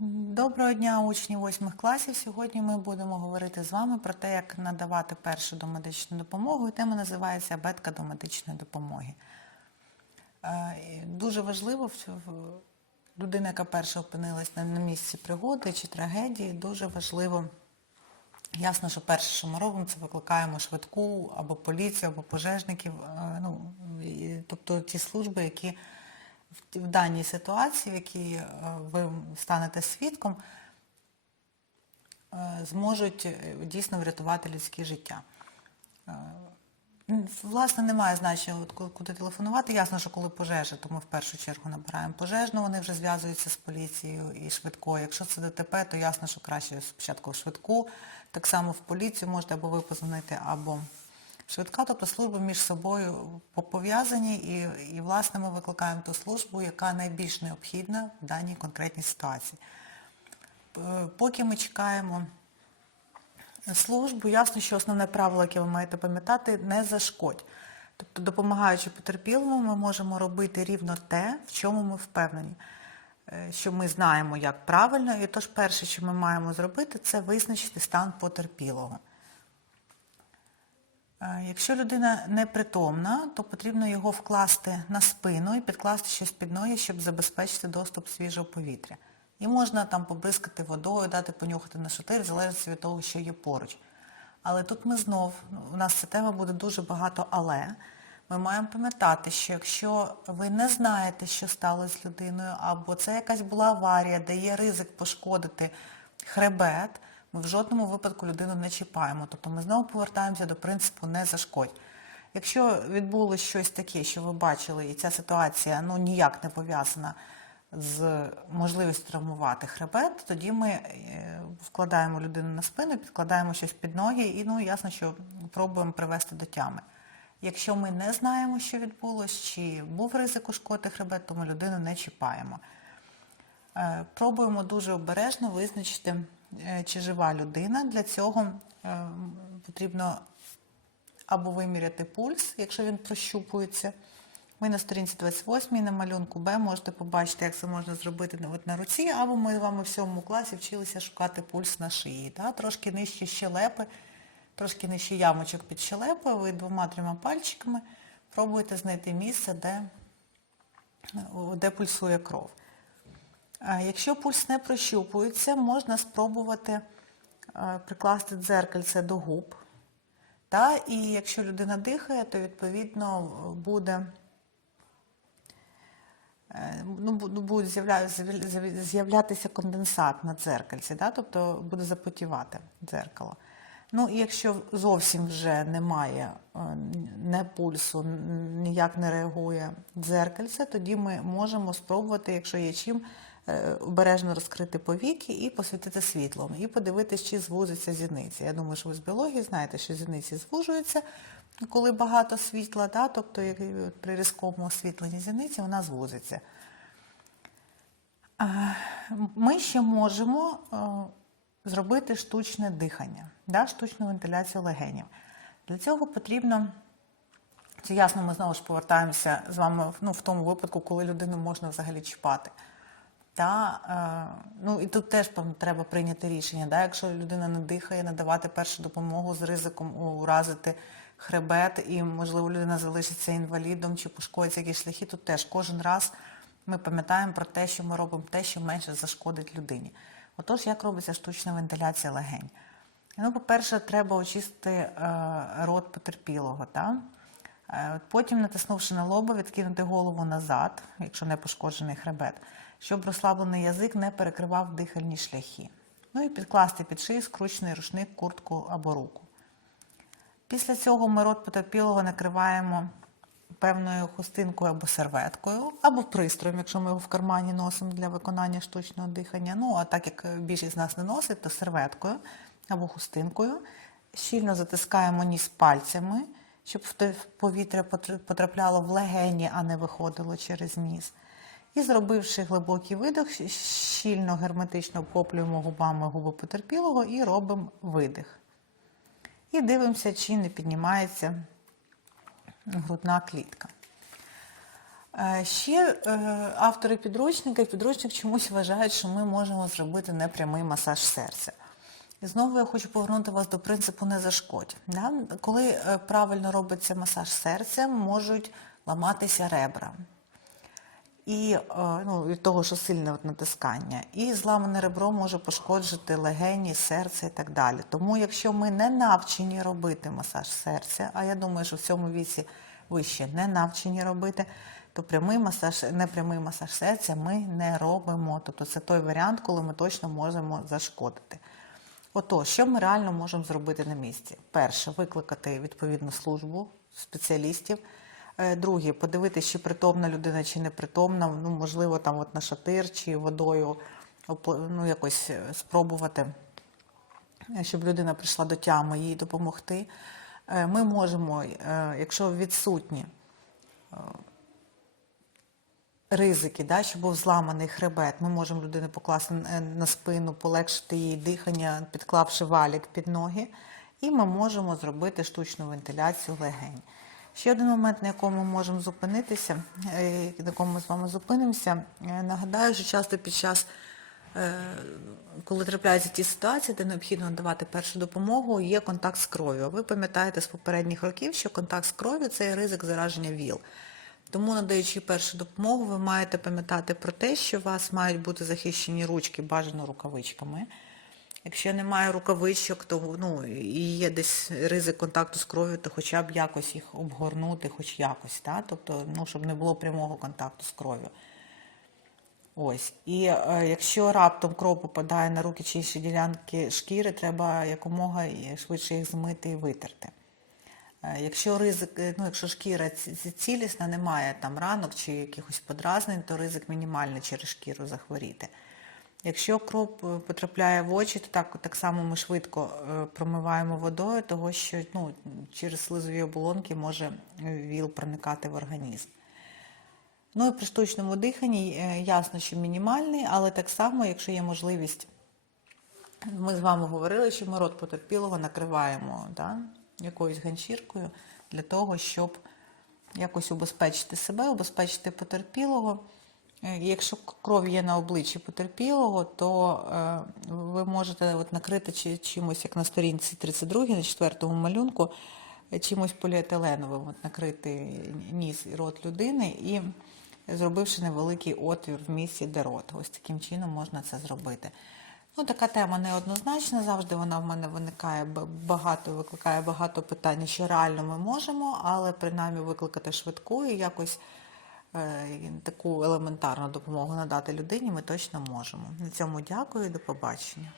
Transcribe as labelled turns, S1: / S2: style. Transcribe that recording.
S1: Доброго дня, учні 8 класів. Сьогодні ми будемо говорити з вами про те, як надавати першу домедичну допомогу. І тема називається абетка до медичної допомоги. Е, Дуже важливо, людина, яка перша опинилась на на місці пригоди чи трагедії, дуже важливо. Ясно, що перше, що ми робимо, це викликаємо швидку або поліцію, або пожежників, е, ну, тобто ті служби, які в, даній ситуації, в якій е, ви станете свідком, е, зможуть е, дійсно врятувати людське життя. Власне, немає значення, куди телефонувати. Ясно, що коли пожежа, то ми в першу чергу набираємо пожежну, вони вже зв'язуються з поліцією і швидкою. Якщо це ДТП, то ясно, що краще спочатку в швидку. Так само в поліцію можете або ви позвонити, або швидка, тобто служби між собою пов'язані і, і власне ми викликаємо ту службу, яка найбільш необхідна в даній конкретній ситуації. Поки ми чекаємо службу, ясно, що основне правило, яке ви маєте пам'ятати, не зашкодь. Тобто, допомагаючи потерпілому, ми можемо робити рівно те, в чому ми впевнені, Е, що ми знаємо, як правильно, і тож перше, що ми маємо зробити, це визначити стан потерпілого. Е, Якщо людина непритомна, то потрібно його вкласти на спину і підкласти щось під ноги, щоб забезпечити доступ свіжого повітря. І можна там побризкати водою, дати понюхати на шатир, в залежності від того, що є поруч. Але тут ми знов, ну, у нас ця тема буде дуже багато але. Ми маємо пам'ятати, що якщо ви не знаєте, що сталося з людиною, або це якась була аварія, де є ризик пошкодити хребет, ми в жодному випадку людину не чіпаємо. Тобто ми знову повертаємося до принципу не зашкодь. Якщо відбулося щось таке, що ви бачили, і ця ситуація ну, ніяк не пов'язана з можливістю травмувати хребет, тоді ми е, вкладаємо людину на спину, підкладаємо щось під ноги і ну, ясно, що пробуємо привести до тями. Якщо ми не знаємо, що відбулося, чи був ризик ушкодити хребет, то ми людину не чіпаємо. Е, Пробуємо дуже обережно визначити, чи жива людина. Для цього е, потрібно або виміряти пульс, якщо він прощупується. Ви на сторінці 28 на малюнку Б можете побачити, як це можна зробити от на руці, або ми з вами в сьомому класі вчилися шукати пульс на шиї. Да? Трошки нижче щелепи, трошки нижче ямочок під щелепою, ви двома-трьома пальчиками пробуєте знайти місце, де, де пульсує кров. Якщо пульс не прощупується, можна спробувати е, прикласти дзеркальце до губ. Та, і якщо людина дихає, то відповідно буде, е, ну, ну, з'явля- з'являтися конденсат на дзеркальці, да? тобто буде запотівати дзеркало. Ну і якщо зовсім вже немає е, не пульсу, ніяк не реагує дзеркальце, тоді ми можемо спробувати, якщо є чим, обережно розкрити повіки і посвітити світлом, і подивитися, чи звузиться зіниця. Я думаю, що ви з біології знаєте, що зіниці звужуються, коли багато світла, да? тобто як при різкому освітленні зіниці вона звузиться. Е, Ми ще можемо е, зробити штучне дихання, да, штучну вентиляцію легенів. Для цього потрібно, це ясно, ми знову ж повертаємося з вами ну, в тому випадку, коли людину можна взагалі чіпати. Та, е, ну, і тут теж треба прийняти рішення, да, якщо людина не дихає, надавати першу допомогу з ризиком уразити хребет, і, можливо, людина залишиться інвалідом чи пошкодиться якісь шляхи, тут теж кожен раз ми пам'ятаємо про те, що ми робимо те, що менше зашкодить людині. Отож, як робиться штучна вентиляція легень? Ну, по-перше, треба очистити е, рот потерпілого. Та? Е, Потім, натиснувши на лоба, відкинути голову назад, якщо не пошкоджений хребет, щоб розслаблений язик не перекривав дихальні шляхи. Ну і підкласти під шию скручений рушник, куртку або руку. Після цього ми рот потерпілого накриваємо певною хустинкою або серветкою, або пристроєм, якщо ми його в кармані носимо для виконання штучного дихання. Ну, а так як більшість з нас не носить, то серветкою або хустинкою. Щільно затискаємо ніс пальцями, щоб повітря потрапляло в легені, а не виходило через ніс. І зробивши глибокий видих, щільно герметично обхоплюємо губами губи потерпілого і робимо видих. І дивимося, чи не піднімається грудна клітка. Е, Ще е, автори підручника і підручник чомусь вважають, що ми можемо зробити непрямий масаж серця. І знову я хочу повернути вас до принципу не зашкодь. Коли е, правильно робиться масаж серця, можуть ламатися ребра. І е, ну, від того, що сильне натискання. І зламане ребро може пошкоджити легені, серце і так далі. Тому якщо ми не навчені робити масаж серця, а я думаю, що в цьому віці ви ще не навчені робити, то прямий масаж, непрямий масаж серця ми не робимо. Тобто це той варіант, коли ми точно можемо зашкодити. Отож, що ми реально можемо зробити на місці? Перше, викликати відповідну службу спеціалістів. Е, Друге, подивитися, чи притомна людина, чи не притомна. Ну, можливо, там от на шатир чи водою ну, якось е, спробувати, е, щоб людина прийшла до тями, їй допомогти. Ми можемо, якщо відсутні ризики, да, що був зламаний хребет, ми можемо людину покласти на спину, полегшити їй дихання, підклавши валік під ноги, і ми можемо зробити штучну вентиляцію легень. Ще один момент, на якому ми можемо зупинитися, е, на якому ми з вами зупинимося, е, нагадаю, що часто під час е, коли трапляються ті ситуації, де необхідно надавати першу допомогу, є контакт з кров'ю. Ви пам'ятаєте з попередніх років, що контакт з кров'ю це ризик зараження ВІЛ. Тому, надаючи першу допомогу, ви маєте пам'ятати про те, що у вас мають бути захищені ручки бажано рукавичками. Якщо немає рукавичок, то ну, і є десь ризик контакту з кров'ю, то хоча б якось їх обгорнути, хоч якось, та? тобто, ну, щоб не було прямого контакту з кров'ю. Ось. І е, якщо раптом кров попадає на руки чи інші ділянки шкіри, треба якомога швидше їх змити і витерти. Е, Якщо ризик, е, ну якщо шкіра ці- ці- цілісна, немає там ранок чи якихось подразнень, то ризик мінімальний через шкіру захворіти. Якщо кров е, потрапляє в очі, то так, так само ми швидко е, промиваємо водою, того що ну, через слизові оболонки може е, ВІЛ проникати в організм. Ну і при штучному диханні ясно, що мінімальний, але так само, якщо є можливість, ми з вами говорили, що ми рот потерпілого накриваємо да, якоюсь ганчіркою для того, щоб якось убезпечити себе, убезпечити потерпілого. Е, Якщо кров є на обличчі потерпілого, то е, ви можете от накрити чи- чимось, як на сторінці 32, на четвертому малюнку, е, чимось поліетиленовим, от накрити ніс і рот людини і зробивши невеликий отвір в місці, де рот. Ось таким чином можна це зробити. Ну, така тема неоднозначна, завжди вона в мене виникає багато, викликає багато питань, що реально ми можемо, але принаймні викликати швидку і якось таку елементарну допомогу надати людині ми точно можемо. На цьому дякую до побачення.